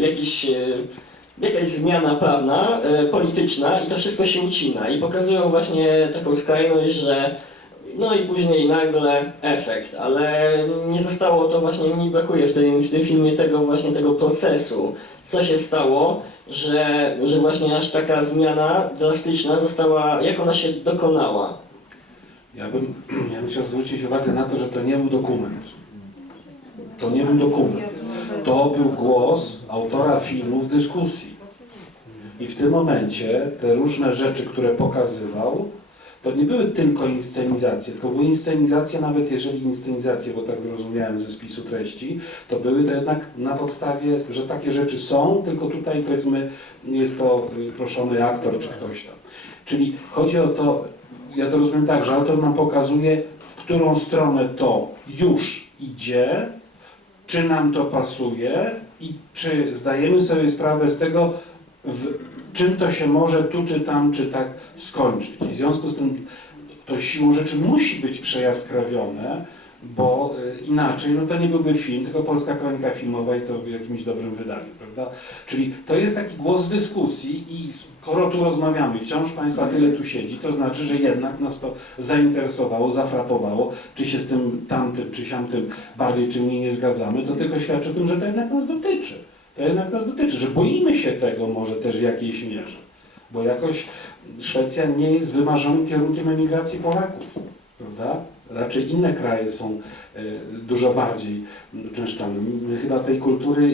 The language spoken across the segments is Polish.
jakiś, e, jakaś zmiana prawna, e, polityczna i to wszystko się ucina i pokazują właśnie taką skrajność, że no i później nagle efekt, ale nie zostało to właśnie, mi brakuje w tym, w tym filmie tego właśnie tego procesu. Co się stało, że, że właśnie aż taka zmiana drastyczna została, jak ona się dokonała? Ja bym, ja bym chciał zwrócić uwagę na to, że to nie był dokument. To nie był dokument. To był głos autora filmu w dyskusji. I w tym momencie te różne rzeczy, które pokazywał, to nie były tylko inscenizacje, tylko były inscenizacje, nawet jeżeli inscenizacje, bo tak zrozumiałem ze spisu treści, to były to jednak na podstawie, że takie rzeczy są, tylko tutaj powiedzmy jest to y, proszony aktor czy ktoś tam. Czyli chodzi o to, ja to rozumiem tak, że autor nam pokazuje, w którą stronę to już idzie, czy nam to pasuje i czy zdajemy sobie sprawę z tego, w czym to się może tu czy tam, czy tak skończyć. I w związku z tym to siłą rzeczy musi być przejaskrawione, bo y, inaczej no to nie byłby film, tylko Polska Kronika Filmowa i to w jakimś dobrym wydaniu, prawda? Czyli to jest taki głos dyskusji i skoro tu rozmawiamy, wciąż Państwa tyle tu siedzi, to znaczy, że jednak nas to zainteresowało, zafrapowało, czy się z tym tamtym, czy siamtym bardziej czy mniej nie zgadzamy, to tylko świadczy o tym, że to jednak nas dotyczy. To jednak nas dotyczy, że boimy się tego może też w jakiejś mierze, bo jakoś Szwecja nie jest wymarzonym kierunkiem emigracji Polaków, prawda? Raczej inne kraje są e, dużo bardziej częszczane. My chyba tej kultury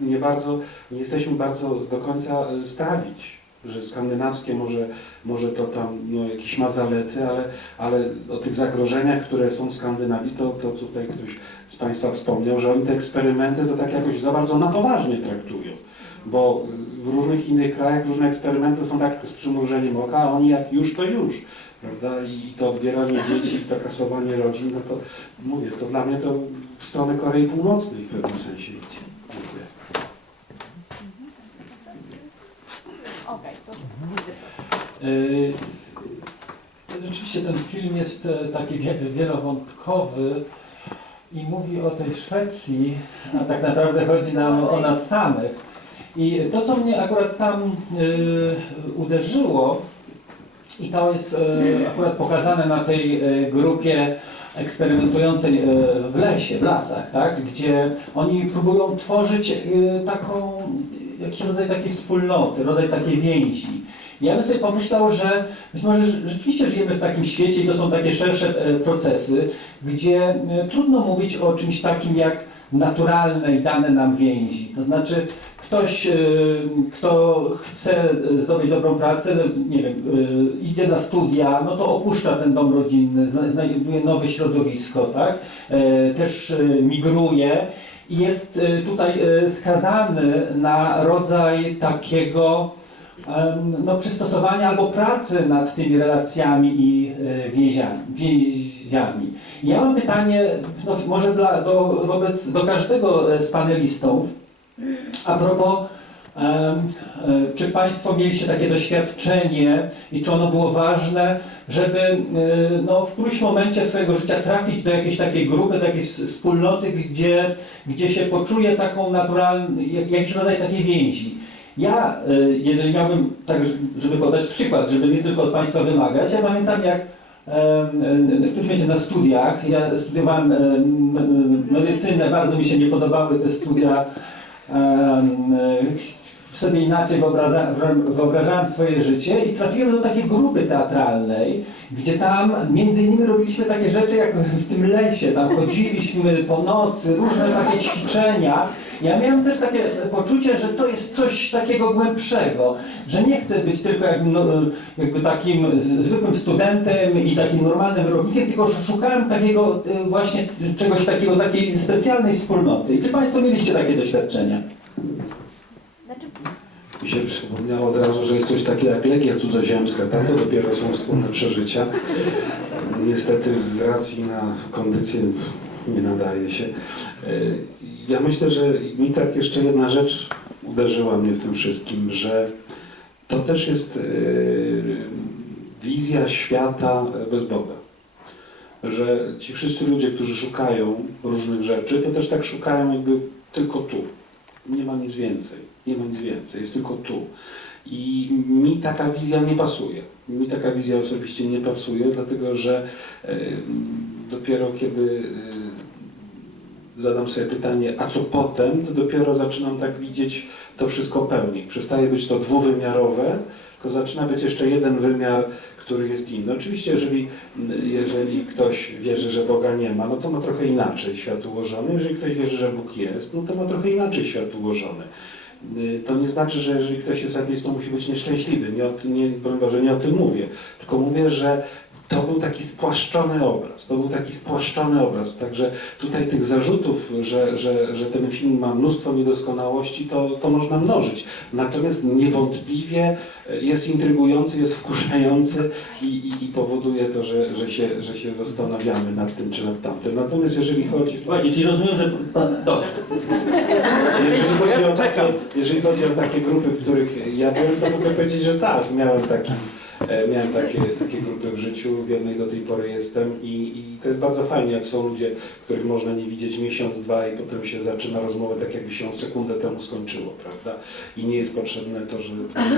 e, nie bardzo, nie jesteśmy bardzo do końca e, strawić, że skandynawskie może, może to tam no, jakieś ma zalety, ale, ale o tych zagrożeniach, które są w Skandynawii, to, to tutaj ktoś z Państwa wspomniał, że oni te eksperymenty to tak jakoś za bardzo na poważnie traktują. Bo w różnych innych krajach różne eksperymenty są tak z przymrużeniem oka, a oni jak już to już. Prawda? I to odbieranie dzieci, i to kasowanie rodzin, no to mówię, to dla mnie to w stronę Korei Północnej w pewnym sensie idzie. Dziękuję. Okej, to Yy, Rzeczywiście ten film jest e, taki wie- wielowątkowy i mówi o tej Szwecji, a tak naprawdę chodzi nam o nas samych. I to, co mnie akurat tam yy, uderzyło, i to jest akurat pokazane na tej grupie eksperymentującej w lesie, w lasach, tak? gdzie oni próbują tworzyć taką, jakiś rodzaj takiej wspólnoty, rodzaj takiej więzi. Ja bym sobie pomyślał, że być może rz- rzeczywiście żyjemy w takim świecie i to są takie szersze e, procesy, gdzie e, trudno mówić o czymś takim jak naturalne i dane nam więzi. To znaczy ktoś, e, kto chce zdobyć dobrą pracę, no, nie wiem, idzie na studia, no to opuszcza ten dom rodzinny, zna- znajduje nowe środowisko, tak? Też migruje i jest tutaj skazany na rodzaj takiego no, przystosowania albo pracy nad tymi relacjami i e, więziami. więziami. Ja mam pytanie, no, może dla, do, wobec, do każdego e, z panelistów, a propos, e, czy Państwo mieliście takie doświadczenie i czy ono było ważne, żeby no, w którymś momencie swojego życia trafić do jakiejś takiej grupy, do jakiejś wspólnoty, gdzie, gdzie się poczuje taką naturalną, jak- jakiś rodzaj takiej więzi. Ja, y, jeżeli miałbym, tak żeby podać przykład, żeby nie tylko od Państwa wymagać, ja pamiętam jak em, em, w momencie na studiach, ja studiowałem em, em, medycynę, bardzo mi się nie podobały te studia, e, sobie inaczej wyobraża, wyobrażałem swoje życie i trafiłem do takiej grupy teatralnej, gdzie tam między innymi robiliśmy takie rzeczy jak w tym lesie, tam chodziliśmy po nocy, różne takie ćwiczenia. Ja miałem też takie poczucie, że to jest coś takiego głębszego, że nie chcę być tylko jak, no, jakby takim zwykłym studentem i takim normalnym wyrobnikiem, tylko że szukałem takiego y, właśnie czegoś takiego, takiej specjalnej wspólnoty. I czy Państwo mieliście takie doświadczenia? znaczy, Mi się przypomniało od razu, że jest coś takiego jak Legia Cudzoziemska, tak? To dopiero są wspólne przeżycia. Niestety z racji na kondycję nie nadaje się. E, Ja myślę, że mi tak jeszcze jedna rzecz uderzyła mnie w tym wszystkim, że to też jest e, wizja świata bez Boga. Że ci wszyscy ludzie, którzy szukają różnych rzeczy, to też tak szukają jakby tylko tu. Nie ma nic więcej. Nie ma nic więcej. Jest tylko tu. I mi taka wizja nie pasuje. Mi taka wizja osobiście nie pasuje, dlatego że e, dopiero kiedy zadam sobie pytanie, a co potem, to dopiero zaczynam tak widzieć to wszystko pełniej. Przestaje być to dwuwymiarowe, tylko zaczyna być jeszcze jeden wymiar, który jest inny. Oczywiście, jeżeli, jeżeli ktoś wierzy, że Boga nie ma, no to ma trochę inaczej świat ułożony. Jeżeli ktoś wierzy, że Bóg jest, no to ma trochę inaczej świat ułożony. To nie znaczy, że jeżeli ktoś jest ateistą, musi być nieszczęśliwy. Nie, o, tym- nie, nie o tym mówię. Tylko mówię, że to był taki spłaszczony obraz. To był taki spłaszczony obraz. Także tutaj tych zarzutów, że, że, że ten film ma mnóstwo niedoskonałości, to, to można mnożyć. Natomiast niewątpliwie jest intrygujący, jest wkurzający i, i, i powoduje to, że, że, się, że się zastanawiamy nad tym czy nad tamtym. Natomiast jeżeli chodzi... Właśnie, czyli rozumiem, że. Dobrze. Jeżeli chodzi, o takie, jeżeli chodzi o takie grupy, w których ja byłem, to mogę powiedzieć, że tak, miałem, taki, e, miałem takie, takie grupy w życiu, w jednej do tej pory jestem i, i to jest bardzo fajnie, jak są ludzie, których można nie widzieć miesiąc, dwa i potem się zaczyna rozmowę tak, jakby się sekundę temu skończyło, prawda? I nie jest potrzebne to, że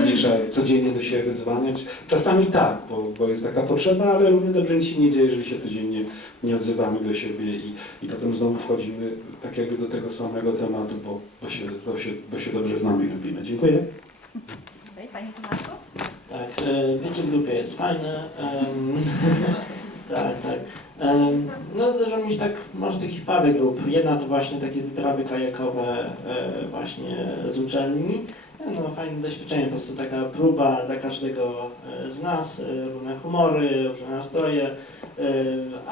nie trzeba codziennie do siebie wydzwaniać. Czasami tak, bo, bo jest taka potrzeba, ale równie dobrze nic się nie dzieje, jeżeli się codziennie nie odzywamy do siebie i, i potem znowu wchodzimy tak jakby do tego samego tematu, bo, bo, się, bo, się, bo się dobrze znamy i lubimy. Dziękuję. E, bycie w grupie jest fajne. tak, tak. No zdarza mi się tak, może takich parę grup. Jedna to właśnie takie wyprawy kajakowe e, właśnie z uczelni. No fajne doświadczenie, po prostu taka próba dla każdego e, z nas, e, różne humory, różne nastroje,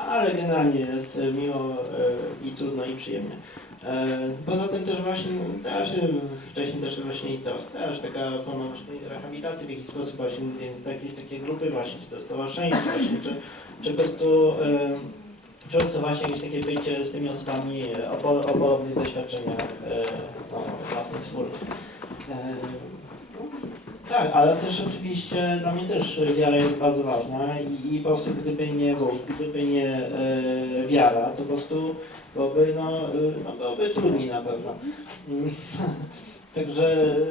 ale generalnie jest miło i trudno i przyjemnie. E, Poza tym też właśnie, też e, wcześniej też właśnie i to też taka forma właśnie rehabilitacji w jakiś sposób właśnie, więc jakieś takie grupy właśnie, czy to stowarzyszenie, czy właśnie, czy, czy po prostu e, po prostu właśnie jakieś takie bycie z tymi osobami e, o, po- o podobnych doświadczeniach e, no, własnych wspólnych. E, no, tak, ale też oczywiście dla mnie też wiara jest bardzo ważna i, i po prostu gdyby nie Bóg, gdyby nie e, wiara, to po prostu byłoby, no, y, no byłoby trudniej na pewno. Także y,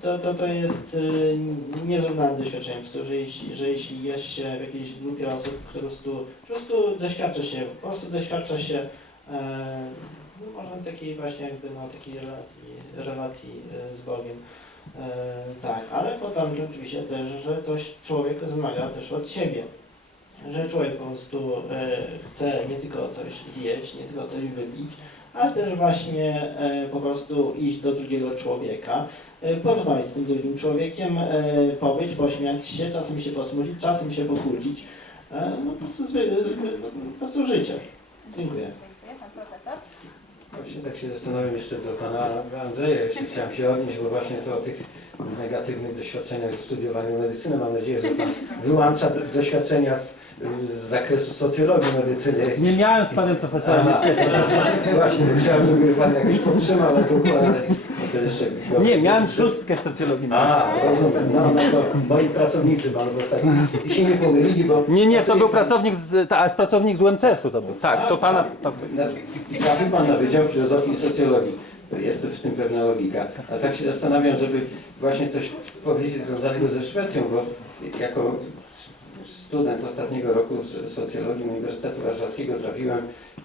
to, to, to jest y, niezrównane doświadczenie, prostu, że jeśli, że jeśli jest się w jakiejś grupie osób, po prostu, po prostu doświadcza się, po prostu doświadcza się e, no, może takiej właśnie jakby no, takiej relacji, relacji y, z Bogiem. E, tak, ale potem oczywiście też, że coś człowiek wymaga też od siebie że człowiek po prostu e, chce nie tylko coś zjeść, nie tylko coś wypić, ale też właśnie e, po prostu iść do drugiego człowieka, porozmawiać z tym drugim człowiekiem, pobyć, pośmiać się, czasem się posmucić, czasem się pokłócić. No po prostu, po prostu życie. Dziękuję. Właśnie tak się zastanawiam jeszcze do pana Andrzeja, jeszcze chciałem się odnieść, bo właśnie to o tych negatywnych doświadczeniach w studiowaniu medycyny. Mam nadzieję, że pan wyłącza do- doświadczenia z, z zakresu socjologii medycyny. Nie miałem z panem profesorem niestety. Właśnie, chciałem, żeby pan jakoś podtrzymał na duchu, ale to jeszcze... Nie, miałem szóstkę socjologii. A, rozumiem. No, no to moi pracownicy prostu tak, i się nie pomylili, bo... Nie, nie, to był pracownik z, ta, pracownik z UMCS-u to był. Tak, to pana... To, Na- I trafił Pan na Wydział Filozofii i Socjologii. To jest w tym pewna logika. A tak się zastanawiam, żeby właśnie coś powiedzieć związanego ze Szwecją, bo jako student ostatniego roku z- socjologii Uniwersytetu Warszawskiego trafiłem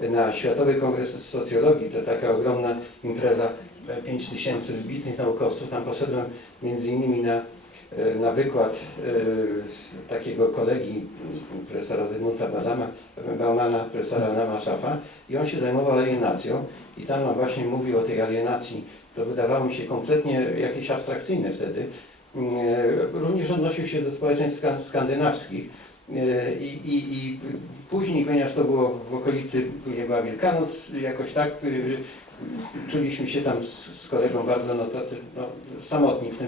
na Światowy Kongres Socjologii. To taka ogromna impreza, 5 tysięcy wybitnych naukowców. Tam poszedłem między innymi na e, na wykład e, takiego kolegi profesora Zygmunta Badama, Baumana, profesora Adama Szafa i on się zajmował alienacją i tam on właśnie mówił o tej alienacji. To wydawało mi się kompletnie jakieś abstrakcyjne wtedy. E, Również odnosił się do społeczeństw ska- skandynawskich i, i, i później, ponieważ to było w okolicy, później była Wielkanoc, jakoś tak, e, czuliśmy się tam z, z kolegą bardzo no, tacy, no, samotni w tym,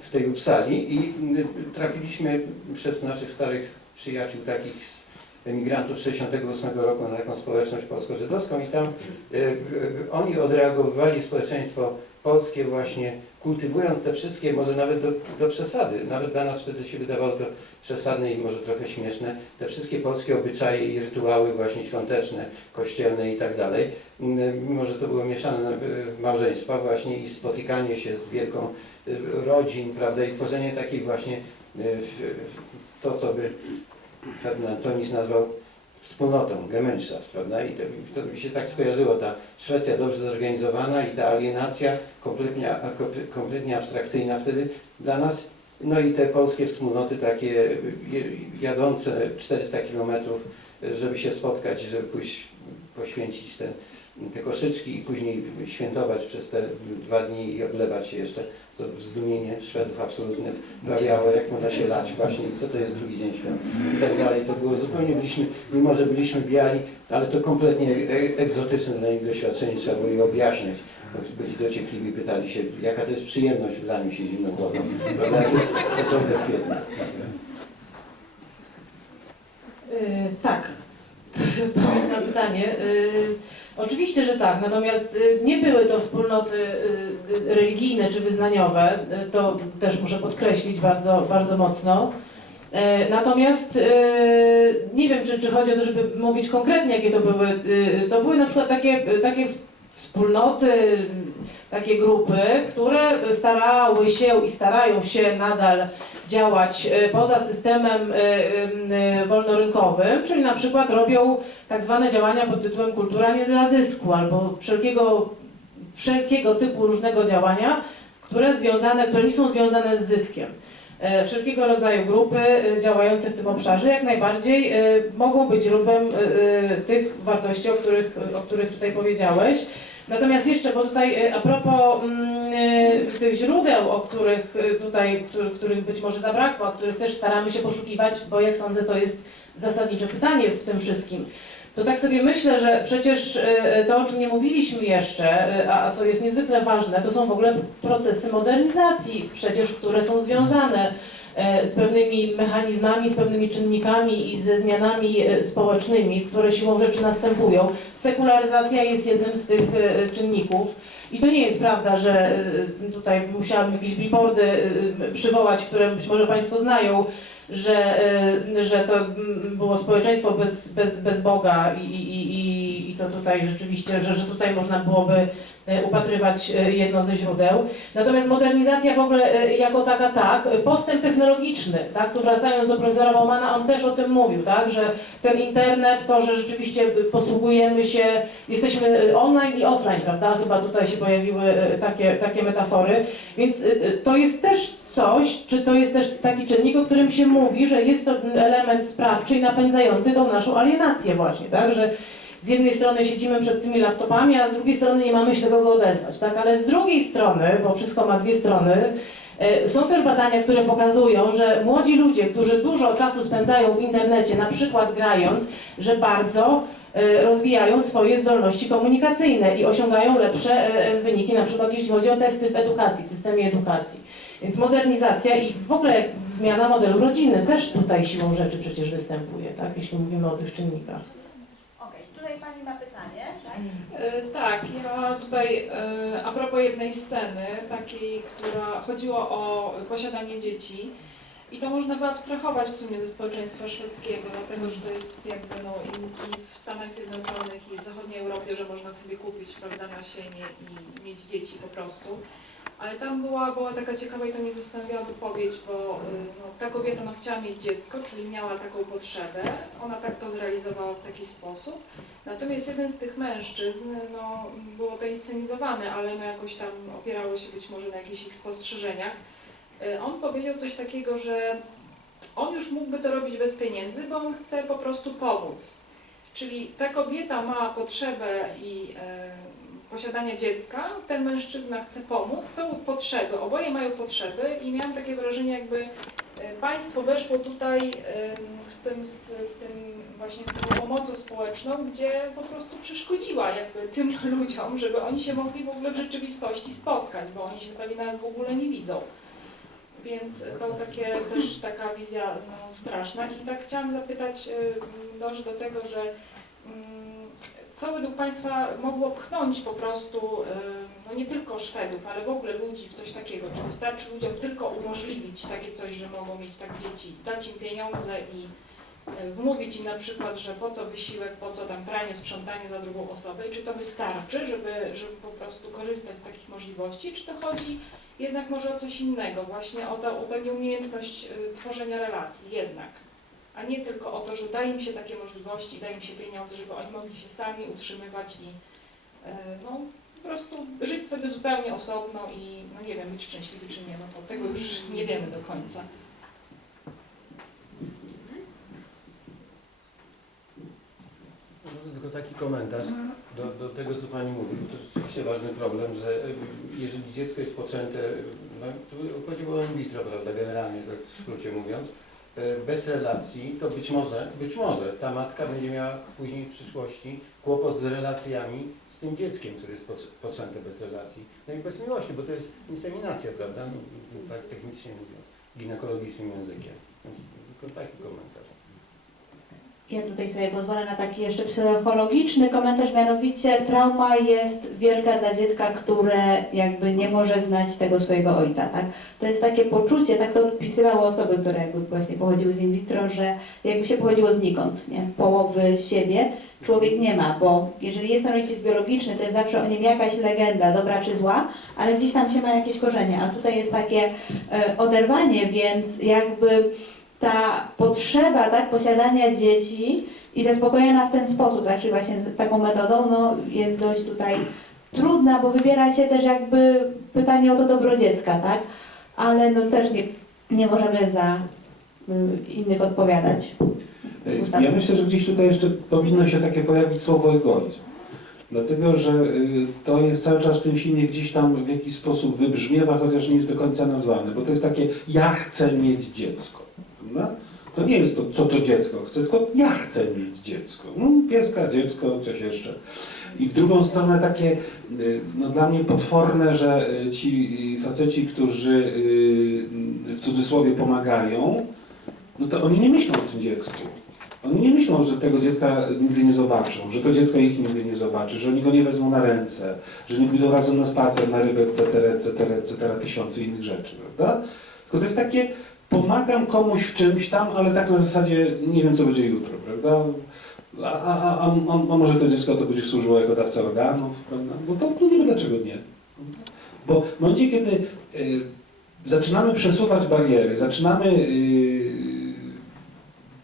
w tej Uppsali i y, trafiliśmy przez naszych starych przyjaciół, takich z emigrantów z 68 roku na taką społeczność polsko-żydowską i tam y, y, oni odreagowywali społeczeństwo polskie właśnie, kultywując te wszystkie, może nawet do, do przesady, nawet dla nas wtedy się wydawało to przesadne i może trochę śmieszne, te wszystkie polskie obyczaje i rytuały właśnie świąteczne, kościelne i tak dalej, mm, mimo że to było mieszane y, małżeństwa właśnie i spotykanie się z wielką y, rodzin, prawda, i tworzenie takich właśnie, w- to co by Ferdynand Tonis nazwał wspólnotą, Gemeinschaft, prawda? I to, to mi się tak skojarzyło, ta Szwecja dobrze zorganizowana i ta alienacja kompletnie, kompletnie- abstrakcyjna wtedy dla nas. No i te polskie wspólnoty takie jadące 400 kilometrów, żeby się spotkać, żeby pójść poświęcić te, te koszyczki i później świętować przez te dwa dni i odlewać się jeszcze, co zdumienie Szwedów absolutne wprawiało, jak można się lać właśnie, co to jest drugi dzień świąt i tak dalej. To było zupełnie, byliśmy, mimo że byliśmy biali, ale to kompletnie e- egzotyczne dla nich doświadczenie, trzeba było je objaśniać. Byli dociekliwi, pytali się, jaka to jest przyjemność w laniu się zimną wodą, prawda, jak jest początek kwietnia. Y, tak, to jest odpowiedź na pytanie. Y, oczywiście, że tak, natomiast y, nie były to wspólnoty y, y, religijne czy wyznaniowe, to też muszę podkreślić bardzo, bardzo mocno. Y, Natomiast nie wiem, czy, czy chodzi o to, żeby mówić konkretnie, jakie to były. To były na przykład takie, takie wspólnoty, takie grupy, które starały się i starają się nadal działać e, poza systemem e, e, wolnorynkowym, czyli na przykład robią tak zwane działania pod tytułem kultura nie dla zysku albo wszelkiego, wszelkiego typu różnego działania, które, związane, które nie są związane z zyskiem. Wszelkiego rodzaju grupy działające w tym obszarze jak najbardziej mogą być źródłem tych wartości, o których, o których tutaj powiedziałeś. Natomiast jeszcze, bo tutaj e, a propos mm, e, tych źródeł, o których e, tutaj, których, których być może zabrakło, a których też staramy się poszukiwać, bo jak sądzę, to jest zasadnicze pytanie w tym wszystkim. To tak sobie myślę, że przecież to, o czym nie mówiliśmy jeszcze, a co jest niezwykle ważne, to są w ogóle procesy modernizacji, przecież które są związane z pewnymi mechanizmami, z pewnymi czynnikami i ze zmianami e, społecznymi, które siłą rzeczy następują. Sekularyzacja jest jednym z tych e, czynników. I to nie jest prawda, że e, tutaj musiałam jakieś billboardy e, przywołać, które być może Państwo znają, że, e, że to było społeczeństwo bez, bez, bez Boga i, i, i, to tutaj rzeczywiście, że, że tutaj można byłoby e, upatrywać e, jedno ze źródeł. Natomiast modernizacja w ogóle e, jako taka tak, e, postęp technologiczny, tak, tu wracając do profesora Baumana, on też o tym mówił, tak, że ten internet, to, że rzeczywiście posługujemy się, jesteśmy e, online i offline, prawda, chyba tutaj się pojawiły e, takie, takie metafory, więc e, e, to jest też coś, czy to jest też taki czynnik, o którym się mówi, że jest to element sprawczy i napędzający tą naszą alienację właśnie, tak, że z jednej strony siedzimy przed tymi laptopami, a z drugiej strony nie mamy się do kogo odezwać, tak? Ale z drugiej strony, bo wszystko ma dwie strony, e, są też badania, które pokazują, że młodzi ludzie, którzy dużo czasu spędzają w internecie, na przykład grając, że bardzo e, rozwijają swoje zdolności komunikacyjne i osiągają lepsze e, wyniki, na przykład jeśli chodzi o testy w edukacji, w systemie edukacji. Więc modernizacja i w ogóle zmiana modelu rodziny też tutaj siłą rzeczy przecież występuje, tak? Jeśli mówimy o tych czynnikach. Okej, tutaj pani ma pytanie, tak? E, Tak, ja tutaj e, a propos jednej sceny, takiej, która chodziło o posiadanie dzieci. I to można by abstrahować w sumie ze społeczeństwa szwedzkiego, dlatego że to jest jakby no, i, i w Stanach Zjednoczonych, i w zachodniej Europie, że można sobie kupić prawda, nasienie i mieć dzieci po prostu. Ale tam była, była taka ciekawa i to mnie zastanawiała wypowiedź, bo y, no, ta kobieta no, chciała mieć dziecko, czyli miała taką potrzebę, ona tak to zrealizowała w taki sposób. Natomiast jeden z tych mężczyzn, no, było to inscenizowane, ale no, jakoś tam opierało się być może na jakichś ich spostrzeżeniach. Y, On powiedział coś takiego, że on już mógłby to robić bez pieniędzy, bo on chce po prostu pomóc. Czyli ta kobieta ma potrzebę i e, posiadania dziecka, ten mężczyzna chce pomóc, są potrzeby, oboje mają potrzeby i miałam takie wrażenie, jakby e, państwo weszło tutaj z tym, z, z tym właśnie tą pomocą społeczną, gdzie po prostu przeszkodziła jakby tym ludziom, żeby oni się mogli w ogóle w rzeczywistości spotkać, bo oni się prawie nawet w ogóle nie widzą. Więc to takie też taka wizja no, straszna. I tak chciałam zapytać, dążę do tego, że co według Państwa mogło pchnąć po prostu y, no nie tylko Szwedów, ale w ogóle ludzi w coś takiego? Czy wystarczy ludziom tylko umożliwić takie coś, że mogą mieć tak dzieci, dać im pieniądze i e, wmówić im na przykład, że po co wysiłek, po co tam pranie, sprzątanie za drugą osobę? I czy to wystarczy, żeby, żeby po prostu korzystać z takich możliwości, czy to chodzi jednak może o coś innego, właśnie o, o tę nieumiejętność y, tworzenia relacji jednak, a nie tylko o to, że daje im się takie możliwości, daje im się pieniądze, żeby oni mogli się sami utrzymywać i y, no, po prostu żyć sobie zupełnie osobno i no nie wiem, być szczęśliwy czy nie, no to tego już nie wiemy do końca. Tylko taki komentarz do, do tego, co Pani mówi. bo To rzeczywiście ważny problem, że y, jeżeli dziecko jest poczęte, no, tu chodziło o in vitro, prawda, generalnie, tak w skrócie mówiąc, bez relacji, to być może, być może ta matka będzie miała później w przyszłości kłopot z relacjami z tym dzieckiem, które jest poc- poczęte bez relacji. No i bez miłości, bo to jest inseminacja, prawda, no, tak technicznie mówiąc, ginekologicznym językiem. Więc tylko taki komentarz. Ja tutaj sobie pozwolę na taki jeszcze psychologiczny komentarz, mianowicie trauma jest wielka dla dziecka, które jakby nie może znać tego swojego ojca, tak? To jest takie poczucie, tak to opisywały osoby, które jakby właśnie pochodziły z in vitro, że jakby się pochodziło znikąd, nie? Połowy siebie człowiek nie ma, bo jeżeli jest to rodzic biologiczny, to jest zawsze o nim jakaś legenda, dobra czy zła, ale gdzieś tam się ma jakieś korzenie, a tutaj jest takie e, oderwanie, więc jakby ta potrzeba tak, posiadania dzieci i zaspokojona w ten sposób, tak, czyli właśnie taką metodą, no, jest dość tutaj trudna, bo wybiera się też jakby pytanie o to dobro dziecka, tak? Ale no też nie, nie możemy za y, innych odpowiadać. Ja myślę, że gdzieś tutaj jeszcze powinno się takie pojawić słowo egoizm. Dlatego, że y, to jest cały czas w tym filmie gdzieś tam w jakiś sposób wybrzmiewa, chociaż nie jest do końca nazwane, bo to jest takie ja chcę mieć dziecko. Prawda? To nie jest to, co to dziecko chce, tylko ja chcę mieć dziecko. No, pieska, dziecko, coś jeszcze. I w drugą stronę takie, y, no dla mnie potworne, że y, ci y, faceci, którzy w cudzysłowie pomagają, no to oni nie myślą o tym dziecku. Oni nie myślą, że tego dziecka nigdy nie zobaczą, że to dziecko ich nigdy nie zobaczy, że oni go nie wezmą na ręce, że nie pójdą razem na spacer, na rybę, etc., etc., etc., tysiące innych rzeczy, prawda? Tylko to jest takie, pomagam komuś w czymś tam, ale tak na zasadzie nie wiem, co będzie jutro, prawda? A, a, a, a, może to dziecko to będzie służyło jako dawca organów, prawda? Bo to no nie wiem, dlaczego nie. Bo w momencie, kiedy y, zaczynamy przesuwać bariery, zaczynamy y,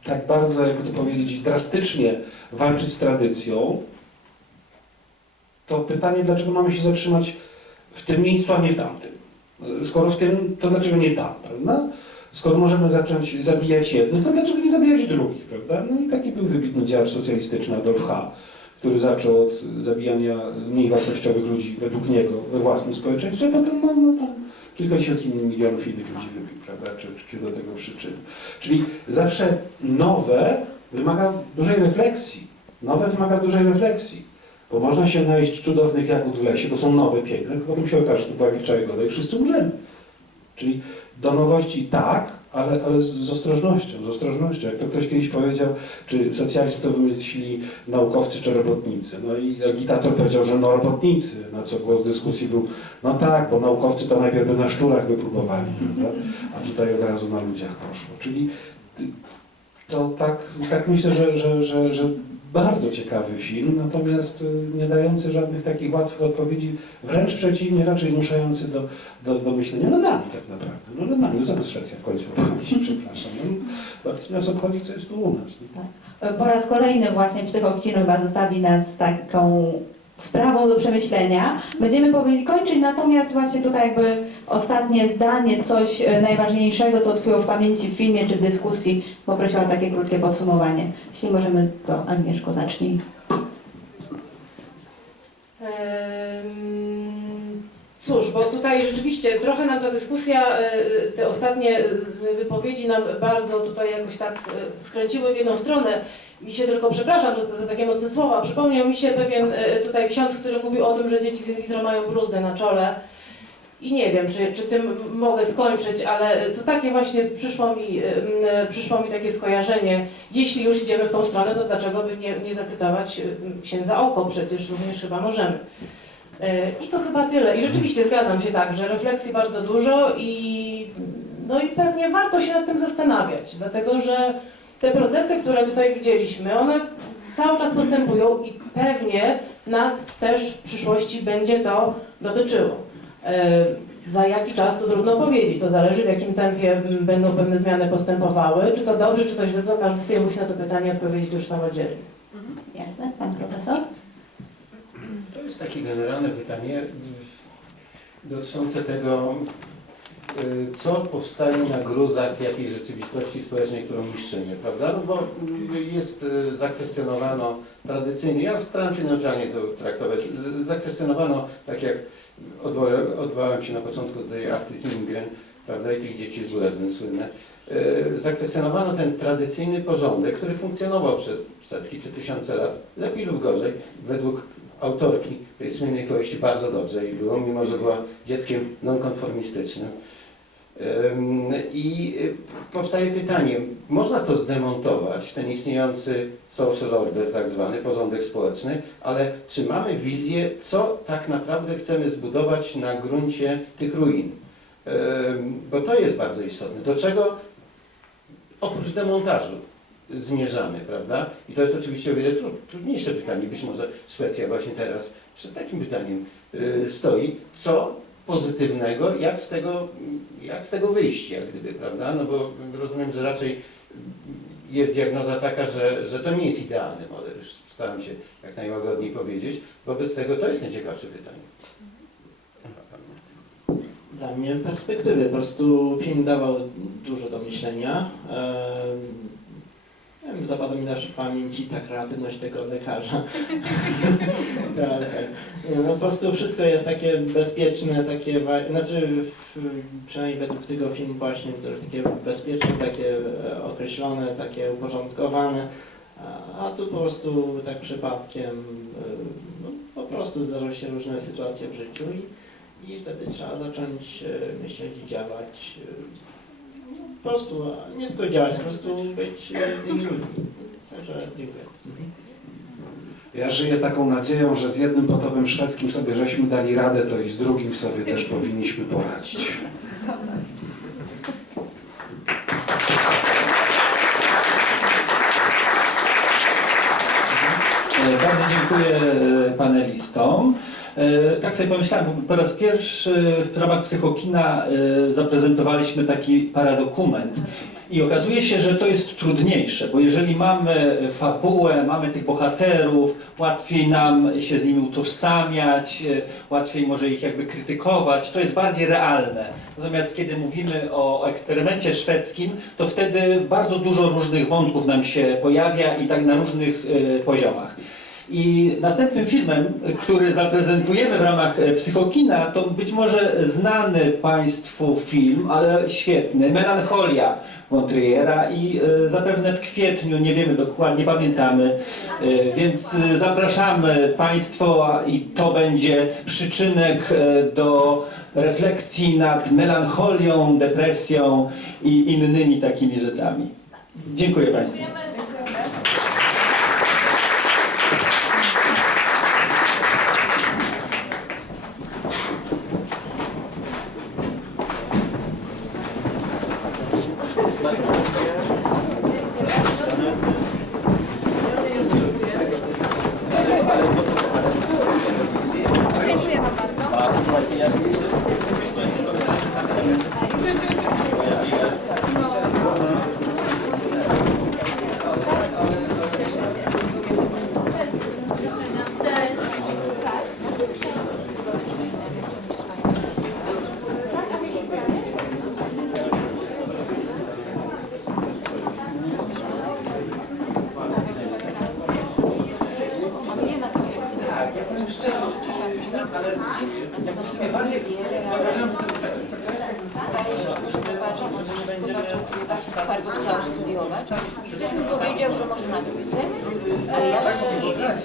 tak bardzo, jakby to powiedzieć, drastycznie walczyć z tradycją, to pytanie, dlaczego mamy się zatrzymać w tym miejscu, a nie w tamtym? Skoro w tym, to dlaczego nie tam, prawda? Skoro możemy zacząć zabijać jednych, to dlaczego nie zabijać drugich, prawda? No i taki był wybitny działacz socjalistyczny Adolf H., który zaczął od zabijania mniej wartościowych ludzi według niego we własnym społeczeństwie, a potem no, no, tam kilkadziesiąt milionów innych ludzi wybił, prawda? Czy, czy do tego przyczynił. Czyli zawsze nowe wymaga dużej refleksji. Nowe wymaga dużej refleksji. Bo można się najeść cudownych jagód w lesie, bo są nowe, piękne, tylko potem się okaże, że to była wilcza jagoda i wszyscy umrzemy. Czyli do nowości tak, ale, ale z, ostrożnością, z ostrożnością. Jak to ktoś kiedyś powiedział, czy socjalizm to wymyślili naukowcy czy robotnicy. No i agitator powiedział, że no robotnicy, na co głos dyskusji był, no tak, bo naukowcy to najpierw by na szczurach wypróbowali, prawda? a tutaj od razu na ludziach poszło. Czyli to tak, tak myślę, że, że, że, że bardzo ciekawy film, natomiast y, nie dający żadnych takich łatwych odpowiedzi, wręcz przeciwnie, raczej zmuszający do, do, do myślenia nad nami tak naprawdę. No nad nami, no zamiast Szwecja w końcu obchodzi, przepraszam. No, bardziej nas obchodzi, co jest tu u nas. Po raz kolejny właśnie psychokino chyba zostawi nas z taką sprawą do przemyślenia. Będziemy powoli kończyć, natomiast właśnie tutaj jakby ostatnie zdanie, coś e, najważniejszego, co tkwiło w pamięci w filmie czy w dyskusji, poprosiła takie krótkie podsumowanie. Jeśli możemy, to Agnieszko zacznij. Cóż, bo tutaj rzeczywiście trochę nam ta dyskusja, e, te ostatnie e, wypowiedzi nam bardzo tutaj jakoś tak e, skręciły w jedną stronę. Mi się tylko, przepraszam za, za takie mocne słowa, przypomniał mi się pewien e, tutaj ksiądz, który mówił o tym, że dzieci z in vitro mają bruzdę na czole. I nie wiem, czy, czy tym mogę skończyć, ale to takie właśnie przyszło mi, em, e, przyszło mi takie skojarzenie. Jeśli już idziemy w tą stronę, to dlaczego by nie, nie zacytować księdza Oko? Przecież również chyba możemy. E, I to chyba tyle. I rzeczywiście zgadzam się tak, że refleksji bardzo dużo i no i pewnie warto się nad tym zastanawiać, dlatego że te procesy, które tutaj widzieliśmy, one cały czas postępują i pewnie nas też w przyszłości będzie to dotyczyło. E, Za jaki czas to trudno powiedzieć, to zależy w jakim tempie m, będą pewne zmiany postępowały, czy to dobrze, czy to źle, to każdy sobie musi na to pytanie odpowiedzieć już samodzielnie. Jasne, pan profesor? To jest takie generalne pytanie dotyczące tego, co powstaje na gruzach jakiejś rzeczywistości społecznej, którą niszczymy, prawda? No bo y, jest, y, zakwestionowano tradycyjnie, ja staram się neutralnie to traktować, zakwestionowano, tak jak odwołałem, się na początku do tej Astrid Lindgren, prawda, i tych dzieci z Buledyn słynne, y, zakwestionowano ten tradycyjny porządek, który funkcjonował przez setki czy tysiące lat, lepiej lub gorzej, według autorki tej słynnej powieści bardzo dobrze i było, mimo że była dzieckiem nonkonformistycznym. I y, powstaje pytanie, można to zdemontować, ten istniejący social order, tak zwany porządek społeczny, ale czy mamy wizję, co tak naprawdę chcemy zbudować na gruncie tych ruin? Bo to jest bardzo istotne. Do czego oprócz demontażu zmierzamy, prawda? I to jest oczywiście o wiele tru, trudniejsze pytanie. Być może Szwecja właśnie teraz przed takim pytaniem y, stoi. Co pozytywnego, jak z, tego, jak z tego wyjść, jak gdyby, prawda? No bo rozumiem, że raczej jest diagnoza taka, że, że to nie jest idealny model. Już staram się jak najłagodniej powiedzieć. Wobec tego to jest najciekawsze pytanie. Dla mnie perspektywy. Po prostu film dawał dużo do myślenia. Nie wiem, zapadła mi też w pamięci ta kreatywność tego lekarza. tak, tak. No, po prostu wszystko jest takie bezpieczne, takie, znaczy w, przynajmniej według tego filmu właśnie, to jest takie bezpieczne, takie e, określone, takie uporządkowane. A, a tu po prostu tak przypadkiem, e, no, po prostu zdarzają się różne sytuacje w życiu i i wtedy trzeba zacząć e, myśleć i działać. Po prostu, nie tylko działać, po prostu być e, z innymi ludźmi. Także dziękuję. Ja żyję taką nadzieją, że z jednym potopem szwedzkim sobie żeśmy dali radę, to i z drugim sobie też powinniśmy poradzić. E, Bardzo dziękuję e, panelistom. E, Tak sobie pomyślałem, bo po raz pierwszy w ramach Psychokina e, zaprezentowaliśmy taki paradokument. I okazuje się, że to jest trudniejsze, bo jeżeli mamy fabułę, mamy tych bohaterów, łatwiej nam się z nimi utożsamiać, e, łatwiej może ich jakby krytykować, to jest bardziej realne. Natomiast kiedy mówimy o eksperymencie szwedzkim, to wtedy bardzo dużo różnych wątków nam się pojawia i tak na różnych poziomach. I następnym filmem, który zaprezentujemy w ramach e, Psychokina, to być może znany Państwu film, ale świetny, Melancholia Montriera i e, zapewne w kwietniu, nie wiemy dokładnie, pamiętamy, e, więc zapraszamy Państwa i to będzie przyczynek do refleksji nad melancholią, depresją i innymi takimi rzeczami. Dziękuję Państwu. bardzo chciał studiować. Ktoś mi powiedział, że może na drugi semestr, e, ale ja właśnie nie wiem.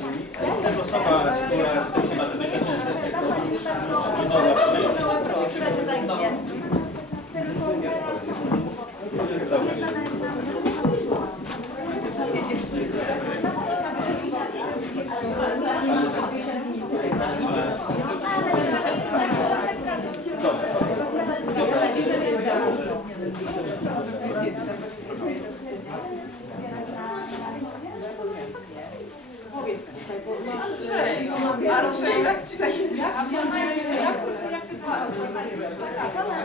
Też osoba, która ma to doświadczenie z tego, Thank you. Andrzej, jak ci na Jak, jak, jak, jak, jak, jak, jak, jak, jak, jak,